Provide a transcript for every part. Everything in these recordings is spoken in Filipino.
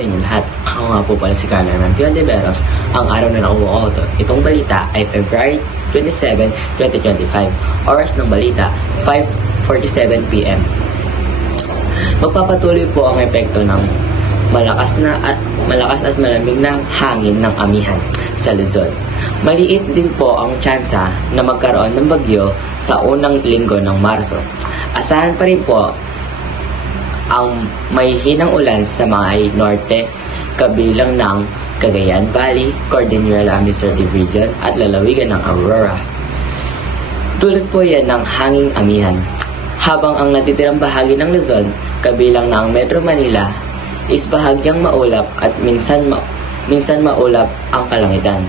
sa inyo lahat. Ako nga po pala si Carlo Herman Piondeveros. Ang araw na nakuha ko itong balita ay February 27, 2025. Oras ng balita, 5:47 PM. Magpapatuloy po ang epekto ng malakas at malamig na hangin ng amihan sa Luzon. Maliit din po ang tsansa na magkaroon ng bagyo sa unang linggo ng Marso. Asahan pa rin po ang may hinang ulan sa mga norte, kabilang ng Cagayan Valley, Cordillera Administrative Region at lalawigan ng Aurora. Tulad po yan ng hanging amihan. Habang ang natitirang bahagi ng Luzon, kabilang ng Metro Manila, is bahagyang maulap at minsan maulap ang kalangitan.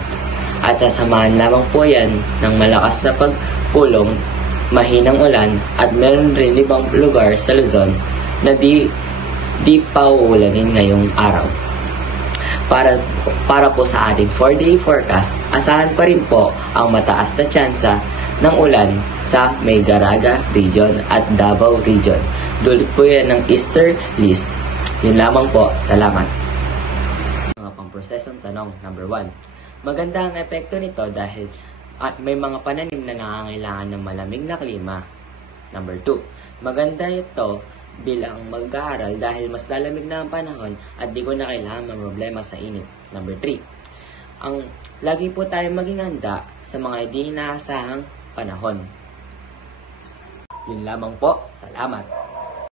At sasamahan lamang po yan ng malakas na pagpulong, mahinang ulan at meron rin ibang lugar sa Luzon na di pa uulanin ngayong araw. Para po sa ating 4-day forecast, asahan pa rin po ang mataas na tsansa ng ulan sa Maygaraga Region at Davao Region. Dulot po yan ng easterlies. Yun lamang po. Salamat. Mga pangprosesong tanong. Number 1. Maganda ang epekto nito dahil at may mga pananim na nangangailangan ng malamig na klima. Number 2. Maganda ito bilang mag-aaral dahil mas lalamig na ang panahon at di ko na kailangan problema sa init. Number 3. Lagi po tayong maging handa sa mga hindi inaasahang panahon. Yun lamang po. Salamat.